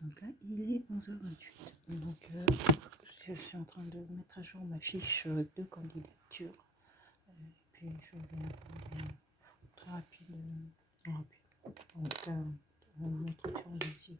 Donc là, il est 11h28. Donc, je suis en train de mettre à jour ma fiche de candidature. Puis, je vais avoir très rapide. Donc, un entretien visio.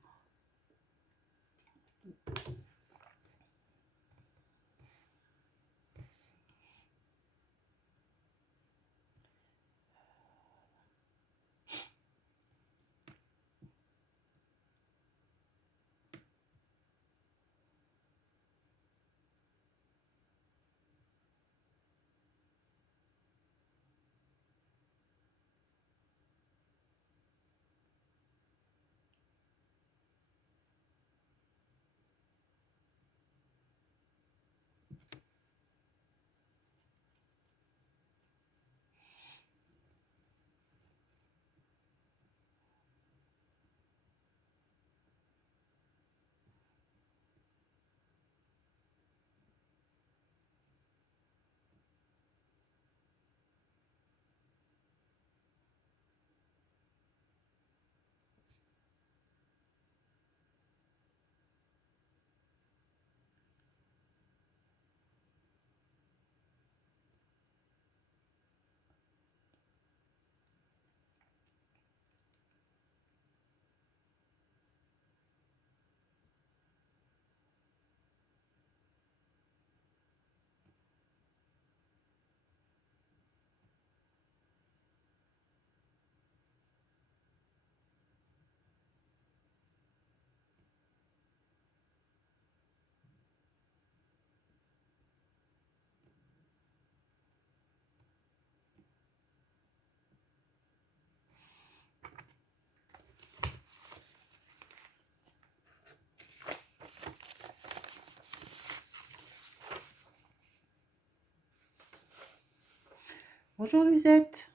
Bonjour Lisette.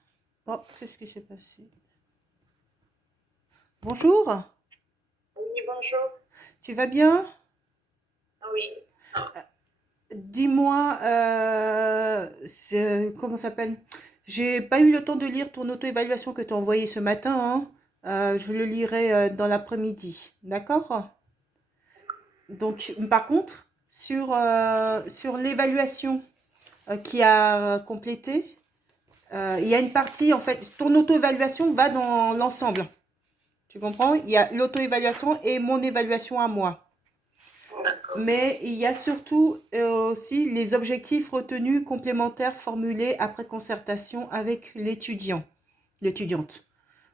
Oh, qu'est-ce qui s'est passé? Bonjour, Oui, bonjour. tu vas bien? Oui. Dis-moi, comment ça s'appelle? J'ai pas eu le temps de lire ton auto-évaluation que tu as envoyée ce matin, hein. Je le lirai dans l'après-midi, d'accord? Donc, par contre, sur l'évaluation qui a complété, il y a une partie, en fait, ton auto-évaluation va dans l'ensemble. Tu comprends? Il y a l'auto-évaluation et mon évaluation à moi. D'accord. Mais il y a surtout aussi les objectifs retenus complémentaires formulés après concertation avec l'étudiante,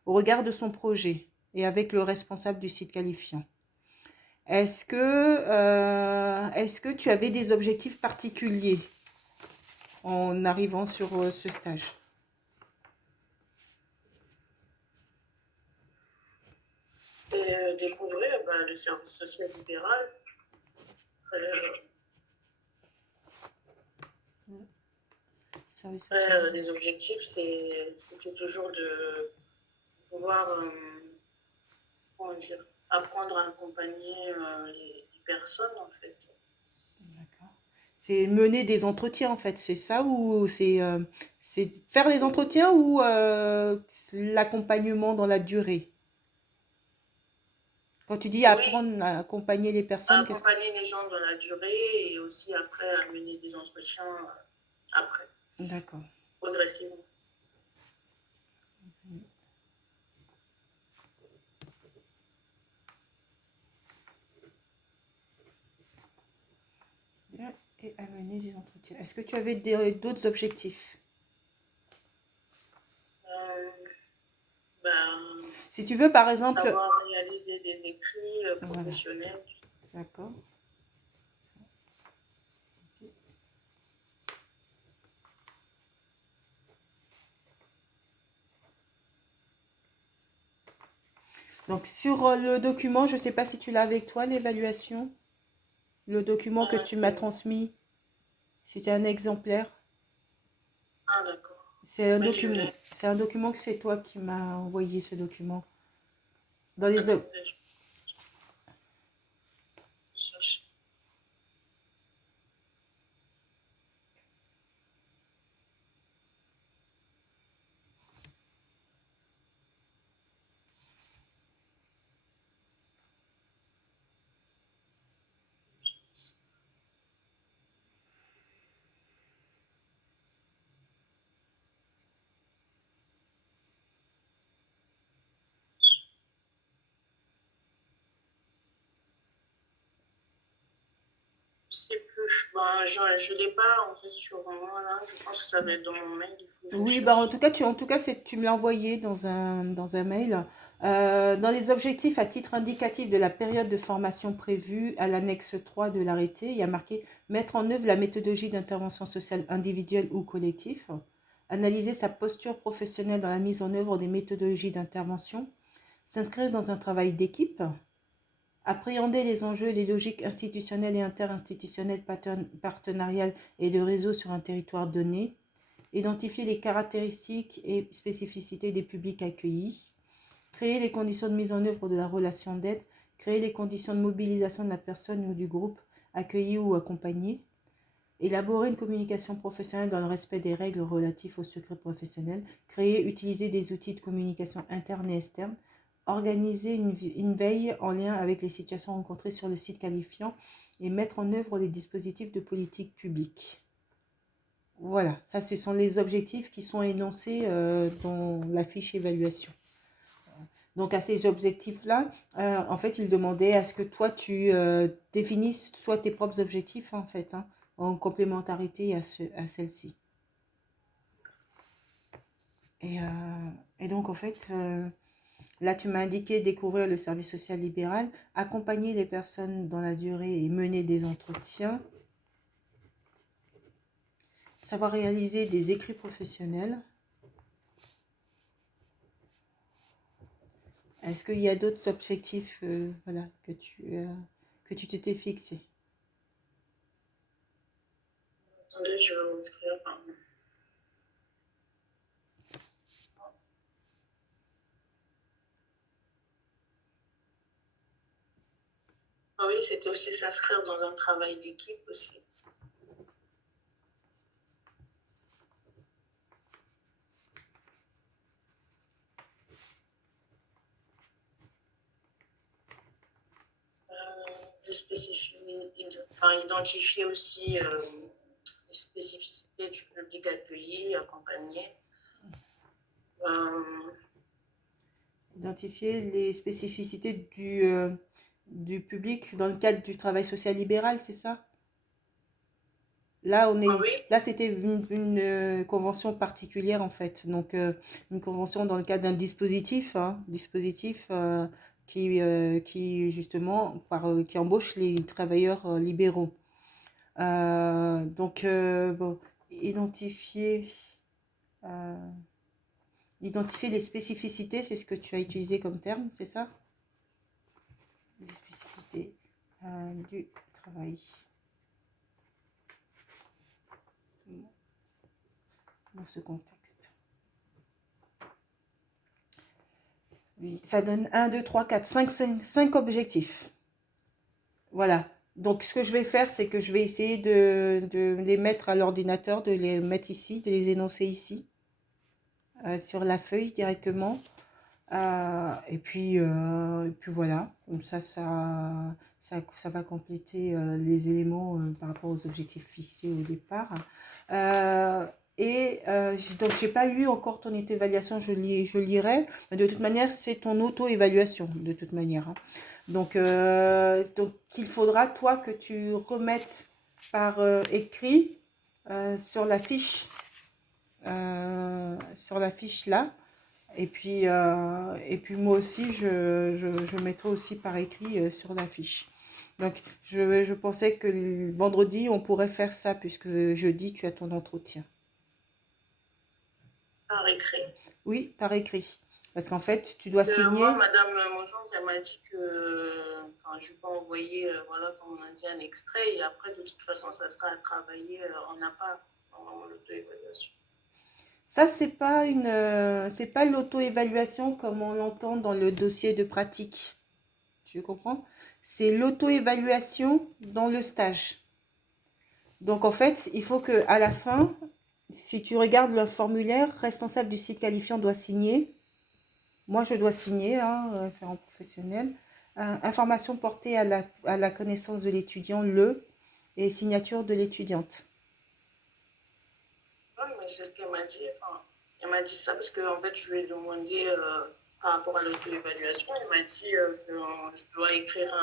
au regard de son projet et avec le responsable du site qualifiant. Est-ce que tu avais des objectifs particuliers en arrivant sur ce stage? C'est découvrir le service social libéral. Service social. Les objectifs, c'était toujours de pouvoir comment dire, apprendre à accompagner les personnes, en fait. D'accord. C'est mener des entretiens en fait, c'est ça ou c'est faire les entretiens ou l'accompagnement dans la durée? Quand tu dis Oui, apprendre à accompagner les personnes, qu'est-ce que... accompagner les gens dans la durée et aussi après à mener des entretiens après, D'accord. progressivement. Bien. Et à mener des entretiens. Est-ce que tu avais d'autres objectifs? Euh, ben, Si tu veux, par exemple... savoir réaliser des écrits Voilà, professionnels. d'accord. Donc sur le document, je ne sais pas si tu l'as avec toi, l'évaluation, le document que tu m'as transmis, si tu as un exemplaire. Ah, d'accord. C'est un Oui, je document. l'ai. C'est un document que c'est toi qui m'as envoyé ce document. Dans les ob- Attendez, je cherche. sais plus. Ben, je l'ai pas en fait sur moi là. Je pense que ça va être dans mon mail. Il faut que je Oui, bah cherche. en tout cas, tu me l'as envoyé dans un mail. Dans les objectifs à titre indicatif de la période de formation prévue à l'annexe 3 de l'arrêté, il y a marqué mettre en œuvre la méthodologie d'intervention sociale individuelle ou collective, analyser sa posture professionnelle dans la mise en œuvre des méthodologies d'intervention, s'inscrire dans un travail d'équipe, appréhender les enjeux et les logiques institutionnelles et interinstitutionnelles, partenariales et de réseau sur un territoire donné, identifier les caractéristiques et spécificités des publics accueillis, créer les conditions de mise en œuvre de la relation d'aide, créer les conditions de mobilisation de la personne ou du groupe accueilli ou accompagné, élaborer une communication professionnelle dans le respect des règles relatives au secret professionnel, créer, utiliser des outils de communication interne et externe, organiser une veille en lien avec les situations rencontrées sur le site qualifiant et mettre en œuvre les dispositifs de politique publique. Voilà, ça ce sont les objectifs qui sont énoncés dans la fiche évaluation. Donc à ces objectifs-là, en fait, il demandait à ce que toi tu définisses soit tes propres objectifs en fait, hein, en complémentarité à celle-ci. Et, et donc en fait, là tu m'as indiqué découvrir le service social libéral, accompagner les personnes dans la durée et mener des entretiens, savoir réaliser des écrits professionnels. Est-ce qu'il y a d'autres objectifs voilà, que tu t'étais fixé? Attendez, je vais ouvrir. Ah oui, c'était aussi s'inscrire dans un travail d'équipe aussi. Enfin, identifier aussi les spécificités du public accueilli, accompagné. Identifier les spécificités du public dans le cadre du travail social libéral, c'est ça? Ah oui, Là, c'était une convention particulière en fait. Donc, une convention dans le cadre d'un dispositif, hein, dispositif qui justement qui embauche les travailleurs libéraux. Bon, identifier, euh, identifier les spécificités, c'est ce que tu as utilisé comme terme, c'est ça? Les spécificités du travail dans ce contexte. Oui, ça donne 1, 2, 3, 4, 5 objectifs. Voilà. Donc, ce que je vais faire, c'est que je vais essayer de les mettre à l'ordinateur, de les mettre ici, de les énoncer ici, sur la feuille directement. Et puis voilà. Comme ça va compléter les éléments par rapport aux objectifs fixés au départ. Donc, j'ai pas lu encore ton auto-évaluation, je lirai. Mais de toute manière, c'est ton auto-évaluation, de toute manière, hein. Donc, il faudra, toi, que tu remettes par écrit sur la fiche là. Et puis moi aussi, je mettrai aussi par écrit sur la fiche. Donc, je pensais que le vendredi, on pourrait faire ça, puisque jeudi, tu as ton entretien. par écrit. Oui, par écrit. Parce qu'en fait, tu dois Moi, signer. Madame Mongeon, elle m'a dit que enfin, je peux envoyer, voilà, comme on a dit, un extrait et après, de toute façon, ça sera à travailler. On n'a pas en l'auto-évaluation. Ça, c'est pas l'auto-évaluation comme on l'entend dans le dossier de pratique. Tu comprends? C'est l'auto-évaluation dans le stage. Donc, en fait, il faut que à la fin, si tu regardes le formulaire, responsable du site qualifiant doit signer. Moi, je dois signer, hein, référent professionnel. Information portée à la connaissance de l'étudiant, et signature de l'étudiante. Oui, mais c'est ce qu'elle m'a dit. Enfin, elle m'a dit ça parce que en fait, je lui ai demandé par rapport à l'auto-évaluation. Elle m'a dit que je dois écrire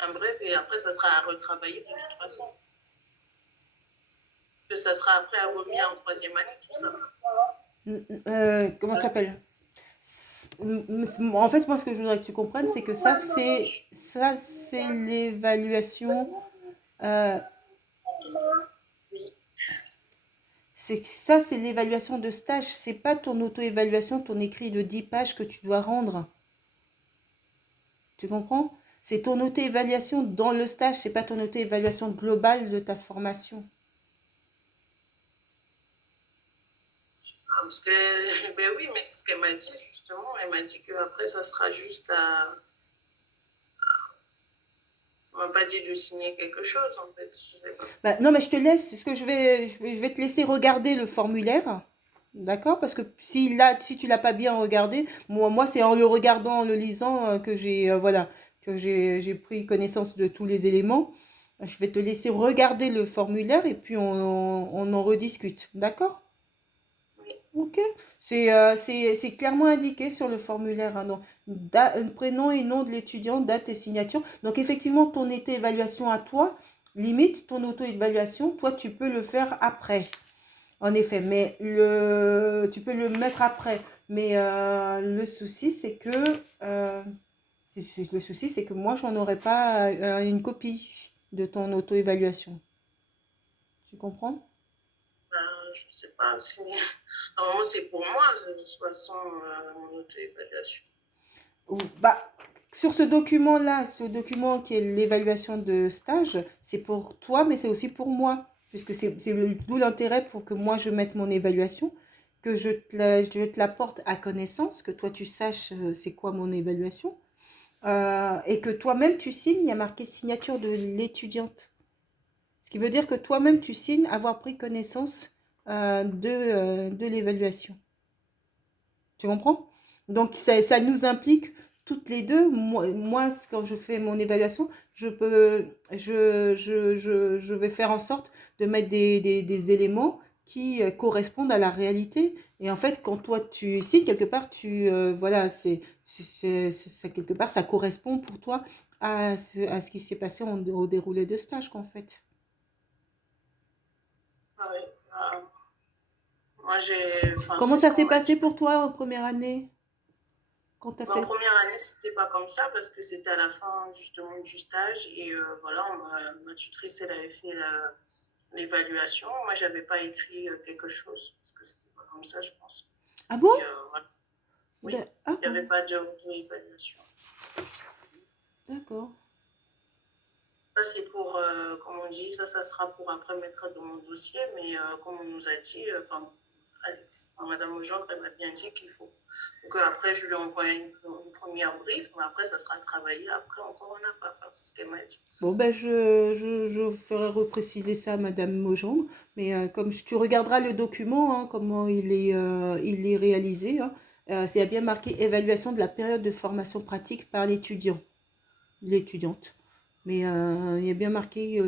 un bref, et après, ça sera à retravailler de toute façon. Parce que ça sera après à remis en troisième année, tout ça. Comment ça s'appelle? En fait, moi, ce que je voudrais que tu comprennes, c'est que ça, c'est l'évaluation. euh, Oui. c'est que ça, c'est l'évaluation de stage. C'est pas ton auto-évaluation, ton écrit de 10 pages que tu dois rendre. Tu comprends? C'est ton auto-évaluation dans le stage, c'est pas ton auto-évaluation globale de ta formation. Parce que, ben oui, mais c'est ce qu'elle m'a dit, justement. Elle m'a dit qu'après, ça sera juste à. On m'a pas dit de signer quelque chose, en fait. Je sais pas. Bah, non, mais je te laisse, ce que je vais te laisser regarder le formulaire. D'accord? Parce que si tu l'as pas bien regardé, moi c'est en le regardant, en le lisant que voilà, que j'ai pris connaissance de tous les éléments. Je vais te laisser regarder le formulaire et puis on en rediscute. D'accord? Oui. Ok. C'est clairement indiqué sur le formulaire, hein, donc, prénom et nom de l'étudiant, date et signature. Donc effectivement, ton auto-évaluation à toi, limite ton auto-évaluation, toi tu peux le faire après. En effet, mais tu peux le mettre après. Mais le souci, c'est que le souci, c'est que moi, j'en aurais pas une copie de ton auto-évaluation. Tu comprends? Je sais pas si. Normalement, c'est pour moi, de toute façon, mon auto-évaluation. Bah, sur ce document qui est l'évaluation de stage, c'est pour toi, mais c'est aussi pour moi. Puisque d'où l'intérêt pour que moi je mette mon évaluation, que je te la porte à connaissance, que toi tu saches c'est quoi mon évaluation, et que toi-même tu signes, il y a marqué signature de l'étudiante. Ce qui veut dire que toi-même tu signes avoir pris connaissance de l'évaluation. Tu comprends? Donc, ça nous implique toutes les deux. Moi, quand je fais mon évaluation, je vais faire en sorte de mettre des éléments qui correspondent à la réalité. Et en fait, quand toi, tu signes, quelque part, voilà, quelque part, ça correspond pour toi à ce qui s'est passé au déroulé de stage, qu'en fait. Ah oui. Moi, j'ai. Enfin, Comment c'est ce ça qu'on s'est m'a passé dit. pour toi en première année, quand tu as En fait? première année, c'était pas comme ça parce que c'était à la fin justement du stage et voilà, ma tutrice, elle avait fait l'évaluation. Moi, j'avais pas écrit quelque chose parce que c'était pas comme ça, je pense. Ah Et bon? voilà, oui, Ah, il n'y avait pas d'auto-évaluation. d'accord. Ça, c'est pour, comme on dit, ça sera pour après mettre dans mon dossier, mais comme on nous a dit, Madame Legendre, elle m'a bien dit qu'il faut. Donc après, je lui envoie une première brief, mais après, ça sera travaillé. Après, encore, on n'a pas. Enfin, c'est ce qu'elle m'a dit. Bon, ben, je ferai repréciser ça à Madame Mogendre, mais tu regarderas le document, hein, comment il est réalisé, hein. C'est bien marqué évaluation de la période de formation pratique par l'étudiante. Mais il y a bien marqué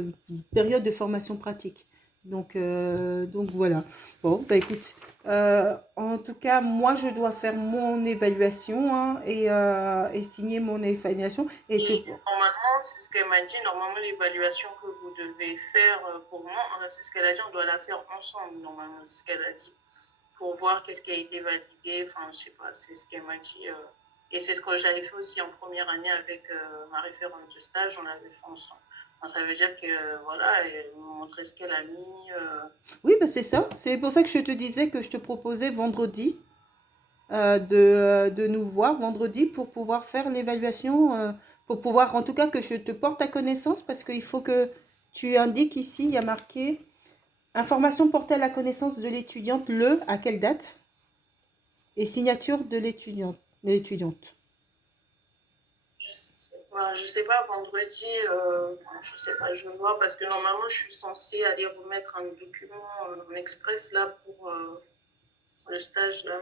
période de formation pratique. Donc voilà. Bon, bah écoute, en tout cas, moi je dois faire mon évaluation, hein, et signer mon évaluation. Et te... Et normalement, c'est ce qu'elle m'a dit, normalement, l'évaluation que vous devez faire pour moi, c'est ce qu'elle a dit, on doit la faire ensemble, normalement, c'est ce qu'elle a dit, pour voir qu'est-ce qui a été validé, enfin, je sais pas, c'est ce qu'elle m'a dit. Et c'est ce que j'avais fait aussi en première année avec ma référente de stage, on l'avait fait ensemble. Enfin, ça veut dire que, voilà, elle me montrait ce qu'elle a mis. Oui, bah c'est ça. C'est pour ça que je te disais que je te proposais vendredi de nous voir vendredi pour pouvoir faire l'évaluation, pour pouvoir en tout cas que je te porte à connaissance parce qu'il faut que tu indiques ici, il y a marqué information portée à la connaissance de l'étudiante à quelle date et signature de l'étudiante. Je sais pas, vendredi, je sais pas, je vois, parce que normalement, je suis censée aller remettre un document en express là pour le stage là,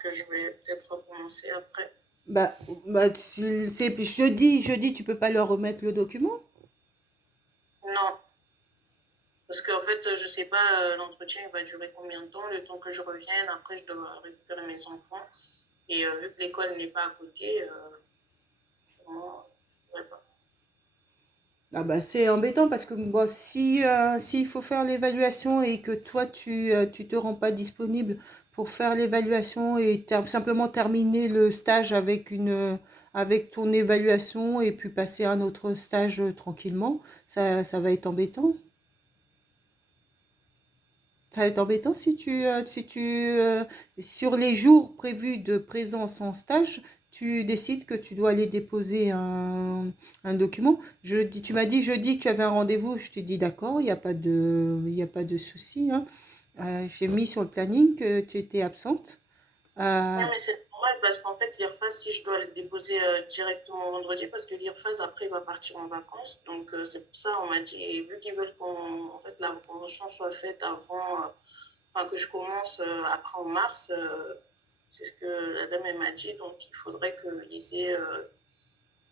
que je vais peut-être recommencer après. Bah, c'est jeudi, tu peux pas leur remettre le document? Non, parce qu'en fait, je sais pas, l'entretien il va durer combien de temps, le temps que je revienne, après je dois récupérer mes enfants. Et vu que l'école n'est pas à côté, sûrement, je pourrais pas. Ah bah, c'est embêtant parce que bon, si, s'il faut faire l'évaluation et que toi, tu te rends pas disponible pour faire l'évaluation et simplement terminer le stage avec avec ton évaluation et puis passer à un autre stage tranquillement, ça va être embêtant. Ça va être embêtant sur les jours prévus de présence en stage, tu décides que tu dois aller déposer un document. Tu m'as dit jeudi que tu avais un rendez-vous, je t'ai dit d'accord, il y a pas de souci, hein. J'ai mis sur le planning que tu étais absente. Oui, Euh, mais c'est normal parce qu'en fait, l'IRFAS, si je dois le déposer directement vendredi, parce que l'IRFAS, après, il va partir en vacances. Donc, c'est pour ça, on m'a dit, et vu qu'ils veulent en fait, la convention soit faite avant, enfin, que je commence après en mars, c'est ce que la dame, elle m'a dit. Donc, il faudrait que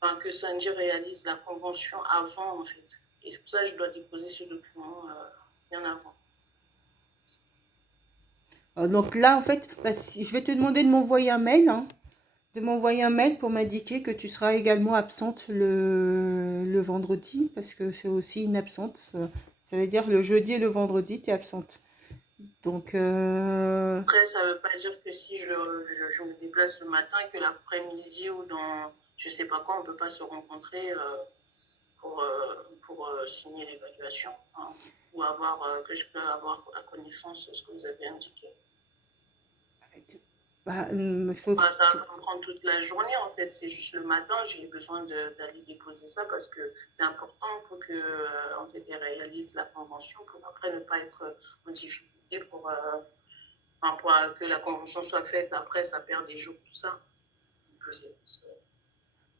enfin, que Sanji réalise la convention avant, en fait. Et c'est pour ça que je dois déposer ce document bien avant. donc là, en fait, bah, je vais te demander de m'envoyer un mail, hein, de m'envoyer un mail pour m'indiquer que tu seras également absente le vendredi, parce que c'est aussi une absente. Ça veut dire le jeudi et le vendredi, tu es absente. Donc, Après, ça ne veut pas dire que si je me déplace le matin, que l'après-midi ou dans je ne sais pas quoi, on ne peut pas se rencontrer pour signer l'évaluation, enfin, ou avoir, que je peux avoir la connaissance de ce que vous avez indiqué. bah, Enfin, ça va me prendre toute la journée, en fait. C'est juste le matin, j'ai besoin d'aller déposer ça parce que c'est important pour que, en fait, elle réalise la convention pour après ne pas être en difficulté enfin, pour que la convention soit faite. Après, ça perd des jours, tout ça. Donc,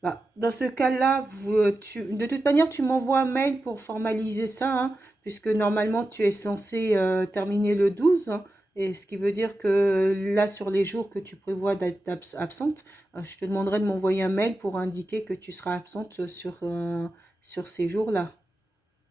bah, dans ce cas-là, de toute manière, tu m'envoies un mail pour formaliser ça, hein, puisque normalement, tu es censé terminer le 12, hein, et ce qui veut dire que là, sur les jours que tu prévois d'être absente, je te demanderai de m'envoyer un mail pour indiquer que tu seras absente sur ces jours-là.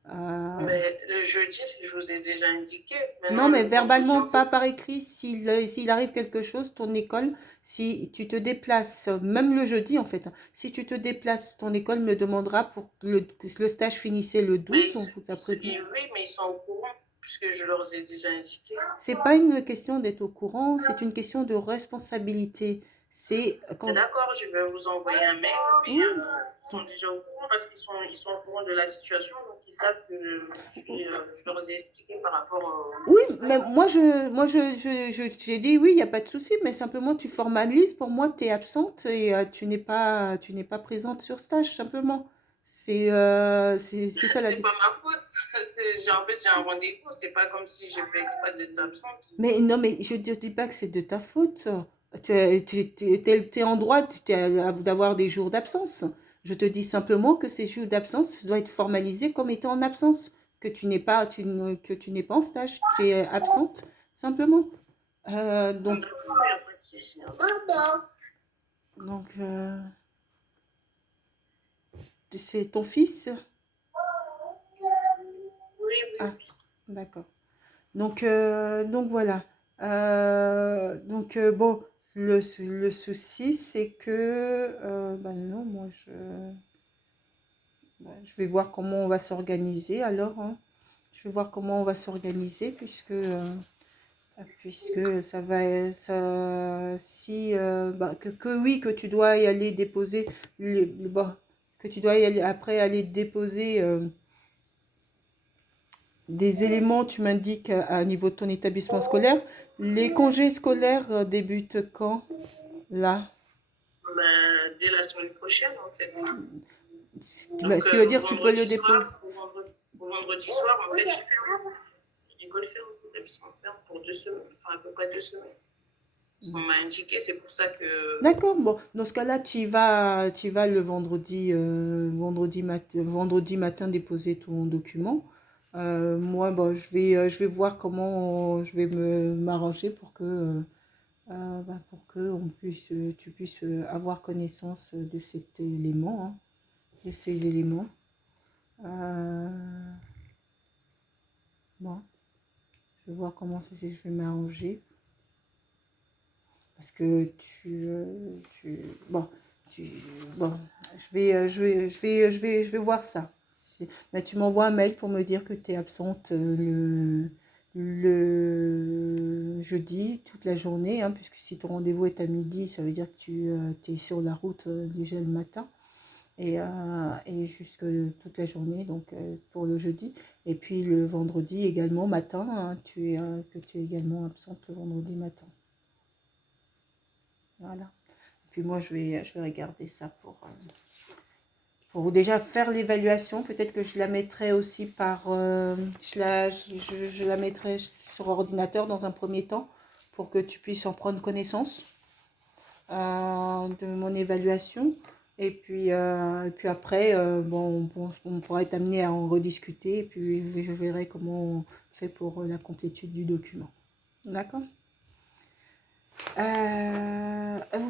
Euh, mais le jeudi, je vous ai déjà indiqué. Non, Maintenant, mais le vendredi, verbalement, en pas fait, par écrit. S'il arrive quelque chose, ton école, si tu te déplaces, même le jeudi en fait, hein, si tu te déplaces, ton école me demandera pour que le stage finissait le mais 12, on vous a prévenu. oui, mais ils sont au courant, puisque je leur ai déjà indiqué. C'est pas une question d'être au courant, c'est une question de responsabilité. C'est Mais quand. d'accord, je vais vous envoyer un mail, mais Oui, ils sont déjà au courant parce ils sont au courant de la situation, donc ils savent que je leur ai expliqué par rapport oui, au mais stage. j'ai dit oui, il n'y a pas de souci, mais simplement tu formalises, pour moi, tu es absente et tu n'es pas présente sur stage, simplement. C'est ça la C'est différence. pas ma faute. En fait, j'ai un rendez-vous. C'est pas comme si j'ai fait exprès d'être absente. Mais non, mais je ne te dis pas que c'est de ta faute. T'es en droit d'avoir des jours d'absence. Je te dis simplement que ces jours d'absence doivent être formalisés comme étant en absence, que que tu n'es pas en stage, tu es absente, simplement. Donc, D'accord, il n'y a pas de souci. donc c'est ton fils? Oui, Ah, oui. d'accord. Donc voilà. Bon, le souci, c'est que, ben non, je vais voir comment on va s'organiser alors, hein. Je vais voir comment on va s'organiser puisque si, bah, que oui, que tu dois y aller déposer, bon, que tu dois y aller, après aller déposer des éléments, tu m'indiques à niveau de ton établissement scolaire. Les congés scolaires débutent quand? Là. Ben, dès la semaine prochaine, en fait. Ce Donc, qui veut dire que tu peux le déposer. au vendredi soir, en fait, j'ai ferme. L'école ferme, l'établissement ferme pour 2 semaines, enfin à peu près 2 semaines. Ce qu'on m'a indiqué, c'est pour ça que D'accord, bon, dans ce cas-là, tu vas le vendredi, vendredi matin déposer ton document. Moi, bon, je vais voir comment je vais m'arranger pour que tu puisses avoir connaissance de cet élément, hein, de ces éléments. Euh, bon, je vais voir comment je vais m'arranger. Parce que bon, tu, bon, je vais voir ça. bah, tu m'envoies un mail pour me dire que tu es absente le jeudi toute la journée, hein, puisque si ton rendez-vous est à midi, ça veut dire que tu es sur la route déjà le matin et jusque toute la journée, donc pour le jeudi. Et puis le vendredi également matin, hein, que tu es également absente le vendredi matin. Voilà. Puis moi, je vais regarder ça pour déjà faire l'évaluation. Peut-être que je la mettrai aussi je la mettrai sur ordinateur dans un premier temps pour que tu puisses en prendre connaissance de mon évaluation. Et puis après, bon, on pourra être amené à en rediscuter. Et puis je verrai comment on fait pour la complétude du document. D'accord?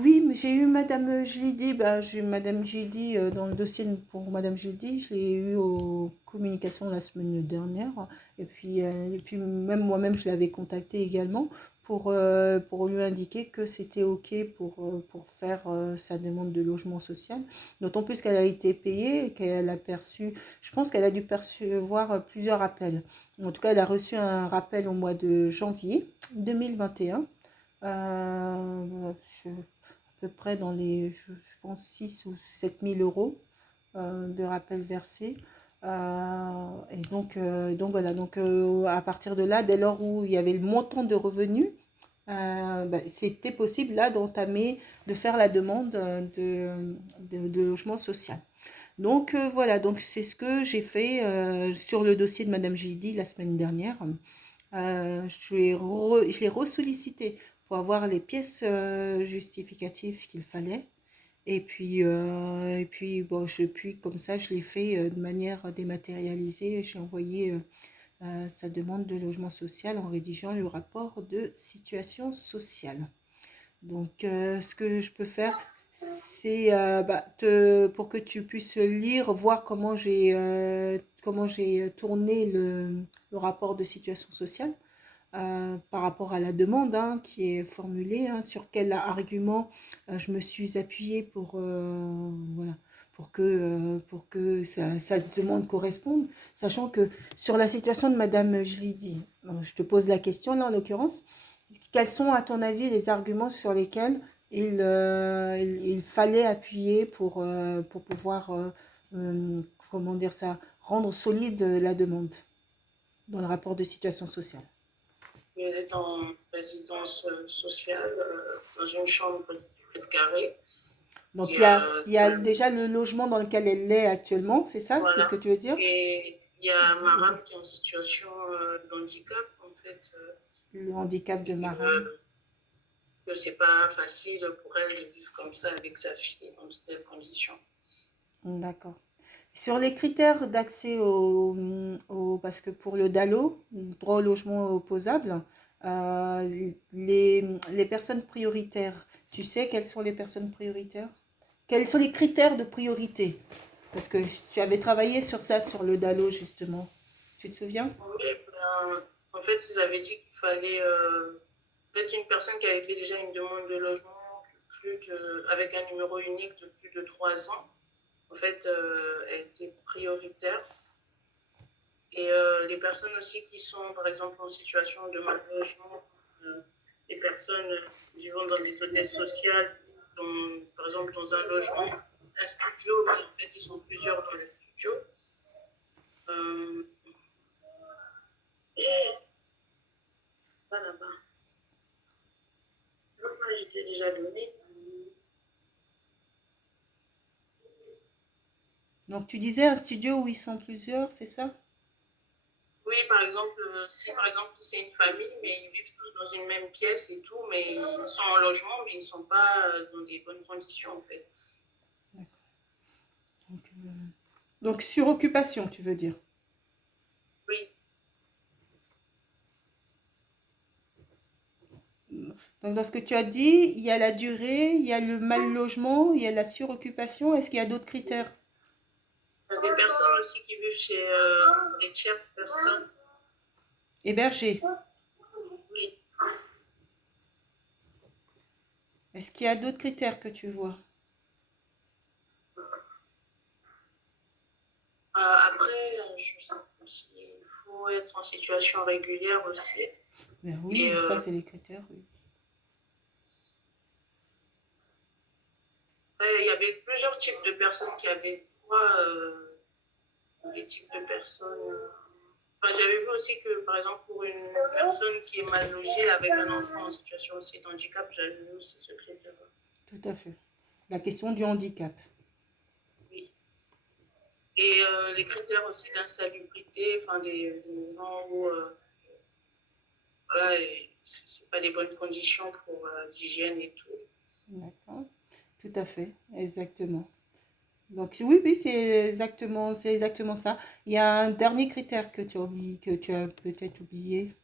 Oui, mais j'ai eu Madame Gildi, j'ai eu Madame Gildi dans le dossier pour Madame Gildi, je l'ai eu aux communications la semaine dernière, et puis même moi-même je l'avais contactée également pour lui indiquer que c'était OK pour faire sa demande de logement social, d'autant plus qu'elle a été payée et qu'elle a perçu, je pense qu'elle a dû percevoir plusieurs appels. En tout cas, elle a reçu un rappel au mois de janvier 2021 à peu près dans je pense, 6 ou 7 000 euros de rappel versé. Donc voilà, à partir de là, dès lors où il y avait le montant de revenus, c'était possible là de faire la demande de logement social. Donc voilà, donc c'est ce que j'ai fait sur le dossier de Madame Gildi la semaine dernière. Je l'ai ressollicité pour avoir les pièces justificatives qu'il fallait. Bon, puis comme ça, je l'ai fait de manière dématérialisée. J'ai envoyé sa demande de logement social en rédigeant le rapport de situation sociale. Donc, ce que je peux faire, c'est pour que tu puisses lire, voir comment j'ai tourné le rapport de situation sociale par rapport à la demande hein, qui est formulée, hein, sur quel argument je me suis appuyée voilà, pour que sa demande corresponde, sachant que sur la situation de Madame Jlidi, je te pose la question là en l'occurrence, quels sont à ton avis les arguments sur lesquels il fallait appuyer pour pouvoir, comment dire ça, rendre solide la demande dans le rapport de situation sociale? Vous êtes en résidence sociale dans une chambre de 10 mètres carrés. Donc, Il y a, il y a déjà le logement dans lequel elle est actuellement, c'est ça? C'est ce que voilà. tu veux dire? Et il y a Maram qui est en situation d'handicap, en fait, Le handicap de et Maram. que c'est pas facile pour elle de vivre comme ça avec sa fille dans de telles conditions. D'accord. Sur les critères d'accès parce que pour le DALO, droit au logement opposable, les personnes prioritaires, tu sais quelles sont les personnes prioritaires? Quels sont les critères de priorité? Parce que tu avais travaillé sur ça, sur le DALO, justement. Tu te souviens? Oui, en fait, ils avaient dit qu'il fallait en fait, une personne qui avait fait déjà une demande de logement avec un numéro unique de plus de 3 ans. En fait, elle était prioritaire. Et les personnes aussi qui sont, par exemple, en situation de mal logement, les personnes vivant dans des hôtels sociales, par exemple dans un logement, un studio, mais en fait, ils sont plusieurs dans le studio. Euh, et pas là-bas. J'étais déjà donné. Donc, tu disais un studio où ils sont plusieurs, c'est ça? Oui, par exemple, si par exemple c'est une famille, mais ils vivent tous dans une même pièce et tout, mais ils sont en logement, mais ils ne sont pas dans des bonnes conditions en fait. Donc, donc, suroccupation, tu veux dire? Oui, Donc, dans ce que tu as dit, il y a la durée, il y a le mal logement, il y a la suroccupation. Est-ce qu'il y a d'autres critères? il y a des personnes aussi qui vivent chez des tierces personnes. Hébergé. Oui, Est-ce qu'il y a d'autres critères que tu vois? après, après, je sais pas si il faut être en situation régulière aussi. Ben Et oui, ça c'est les critères, oui. il y avait plusieurs types de personnes qui avaient droit, des types de personnes. Enfin, j'avais vu aussi que, par exemple, pour une personne qui est mal logée avec un enfant en situation aussi de handicap, j'avais vu aussi ce critère. Tout à fait. La question du handicap. Oui. Et les critères aussi d'insalubrité, enfin, des moments où voilà, c'est pas des bonnes conditions pour l'hygiène et tout. D'accord. Tout à fait, exactement. Donc oui, oui, c'est exactement ça. Il y a un dernier critère que tu as oublié, que tu as peut-être oublié.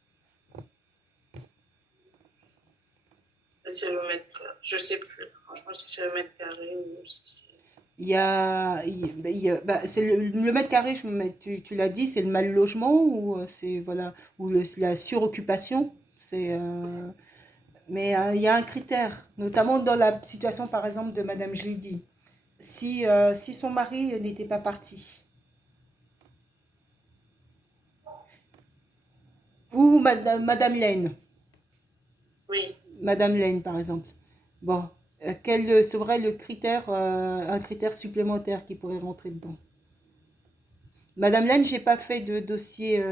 C'est le mètre carré. Je sais plus. Franchement, si c'est le mètre carré ou si c'est. Bah, c'est le mètre carré, tu l'as dit, c'est le mal logement ou c'est voilà ou la suroccupation. Mais il y a un critère, notamment dans la situation par exemple de Madame Judy. Si son mari n'était pas parti, ou Madame Lane, Oui. Madame Lane par exemple. Bon, quel serait le critère, un critère supplémentaire qui pourrait rentrer dedans? Madame Lane, j'ai pas fait de dossier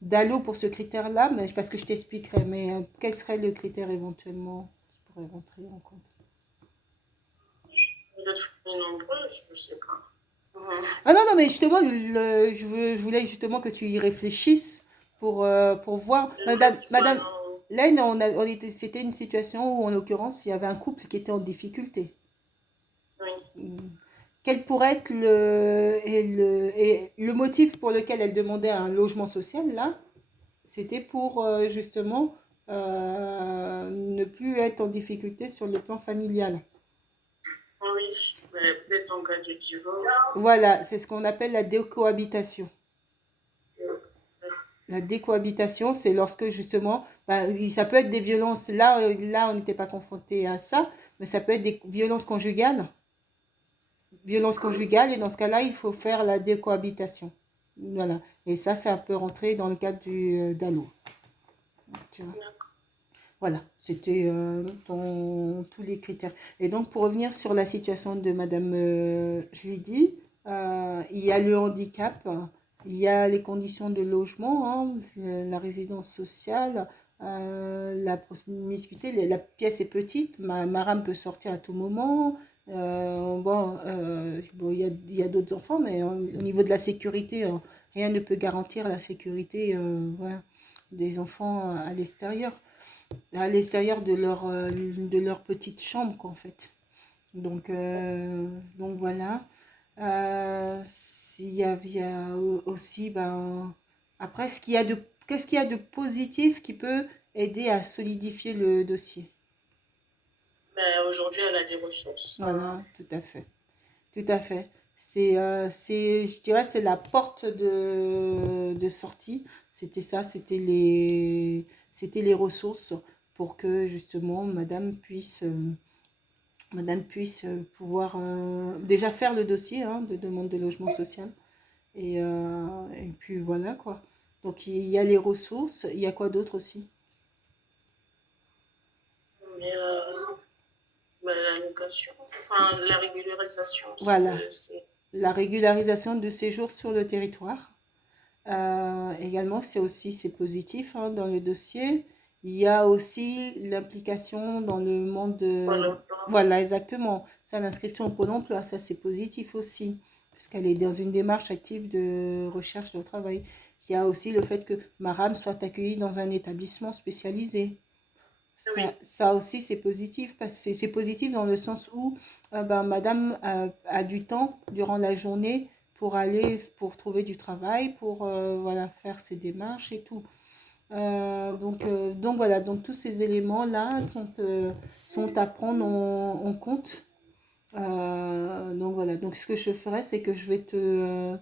d'allo pour ce critère-là, mais parce que je t'expliquerai. Mais quel serait le critère éventuellement qui pourrait rentrer en compte? Peut-être plus nombreux, je sais pas. Ah non, non, mais justement, je voulais justement que tu y réfléchisses pour voir. Le fait qu'ils soient Madame non. Lane, c'était une situation où, en l'occurrence, il y avait un couple qui était en difficulté. Oui. Quel pourrait être et le motif pour lequel elle demandait un logement social, là, c'était pour justement ne plus être en difficulté sur le plan familial. Oui, mais peut-être en cas de divorce. Voilà, c'est ce qu'on appelle la décohabitation. euh, La décohabitation, c'est lorsque justement, bah, ça peut être des violences, là on n'était pas confronté à ça, mais ça peut être des violences conjugales. Violences conjugales, et dans ce cas-là, il faut faire la décohabitation. Voilà. Et ça peut rentrer dans le cadre d'ALO. Tu vois. Voilà, c'était tous les critères. Et donc, pour revenir sur la situation de Madame je l'ai dit, il y a le handicap, il y a les conditions de logement, hein, la résidence sociale, la promiscuité, la pièce est petite, ma rame peut sortir à tout moment. Bon, il y a d'autres enfants, mais au niveau de la sécurité, rien ne peut garantir la sécurité voilà, des enfants à l'extérieur de leur petite chambre, quoi, en fait. Donc voilà. Il y a aussi, ben, après, qu'est-ce qu'il y a de positif qui peut aider à solidifier le dossier? Mais aujourd'hui, elle a des ressources. Voilà, tout à fait. Tout à fait. Je dirais, c'est la porte de sortie. C'était ça, c'était les ressources pour que justement Madame puisse pouvoir déjà faire le dossier hein, de demande de logement social. Et puis voilà quoi. Donc il y a les ressources, il y a quoi d'autre aussi? Mais bah, la location, enfin la régularisation aussi, Voilà, la régularisation de séjour sur le territoire. Également, c'est positif hein, dans le dossier. Il y a aussi l'implication dans le monde de. voilà. Voilà, exactement. Ça, l'inscription au Pôle emploi, ça c'est positif aussi, parce qu'elle est dans une démarche active de recherche de travail. Il y a aussi le fait que Maram soit accueillie dans un établissement spécialisé. Oui. Ça aussi, c'est positif, parce que c'est positif dans le sens où ben, madame a du temps durant la journée pour trouver du travail, pour voilà, faire ses démarches et tout. Donc voilà, donc tous ces éléments-là sont à prendre en compte. Donc voilà, donc ce que je ferai, c'est que je vais te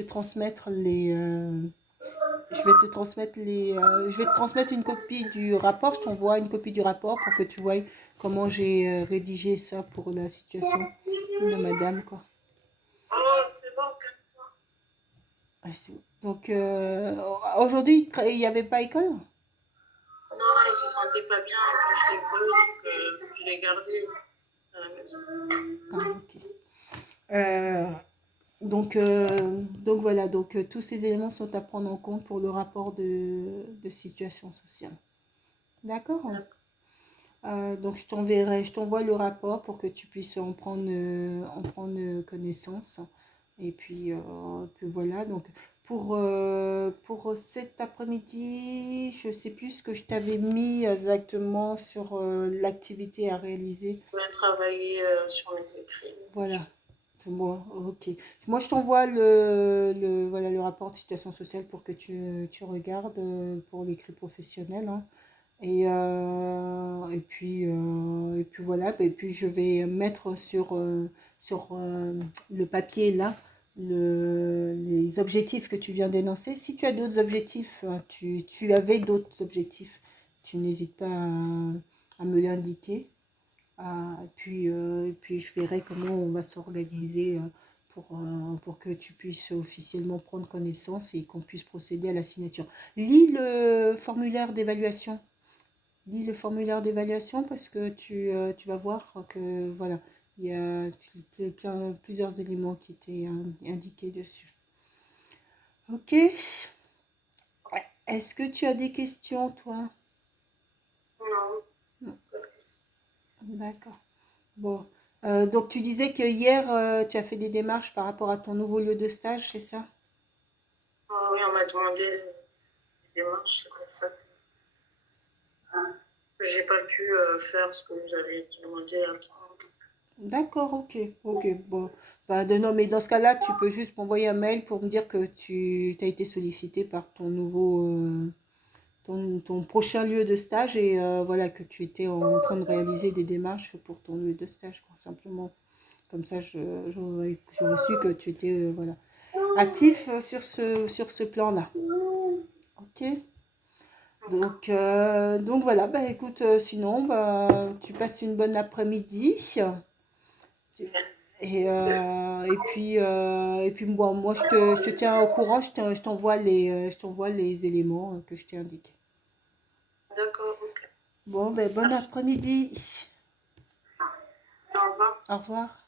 transmettre je vais te transmettre une copie du rapport. Je t'envoie une copie du rapport pour que tu vois comment j'ai rédigé ça pour la situation de madame, quoi. Oh, très bon. Donc, aujourd'hui, il n'y avait pas école? Non, il se sentait pas bien, plus l'école, donc je l'ai gardé à la maison. Ah, ok. Euh, donc voilà, donc tous ces éléments sont à prendre en compte pour le rapport de situation sociale. D'accord? Donc je t'envoie le rapport pour que tu puisses en prendre connaissance. Et puis voilà, donc pour cet après-midi, je sais plus ce que je t'avais mis exactement sur l'activité à réaliser. Je vais travailler sur mes écrits. Voilà. C'est bon, ok. Moi, je t'envoie voilà, le rapport de situation sociale pour que tu regardes pour l'écrit professionnel, hein. Et puis voilà, et puis je vais mettre sur le papier là les objectifs que tu viens d'énoncer. Si tu as d'autres objectifs, hein, tu avais d'autres objectifs, tu n'hésites pas à me l'indiquer. Et puis je verrai comment on va s'organiser pour que tu puisses officiellement prendre connaissance et qu'on puisse procéder à la signature. Lis le formulaire d'évaluation. Lis le formulaire d'évaluation parce que tu vas voir que voilà, il y a plusieurs éléments qui étaient indiqués dessus. Ok. Est-ce que tu as des questions, toi? Non. Non. D'accord. Bon. Donc tu disais que hier, tu as fait des démarches par rapport à ton nouveau lieu de stage, c'est ça? Ah oui, on m'a demandé des démarches, c'est comme ça que j'ai pas pu faire ce que vous avez demandé à toi. D'accord, ok, ok. Bon, bah, non, mais dans ce cas-là, tu peux juste m'envoyer un mail pour me dire que tu as été sollicité par ton prochain lieu de stage et voilà, que tu étais en train de réaliser des démarches pour ton lieu de stage, quoi, simplement. Comme ça, j'aurais su que tu étais voilà, actif sur ce plan-là. Ok? Donc voilà, bah écoute, sinon, bah, tu passes une bonne après-midi. Et puis bon, moi, je te tiens au courant, je t'envoie les éléments que je t'ai indiqués. D'accord, ok. Bon, ben, bon Merci. après-midi. Au revoir. Au revoir.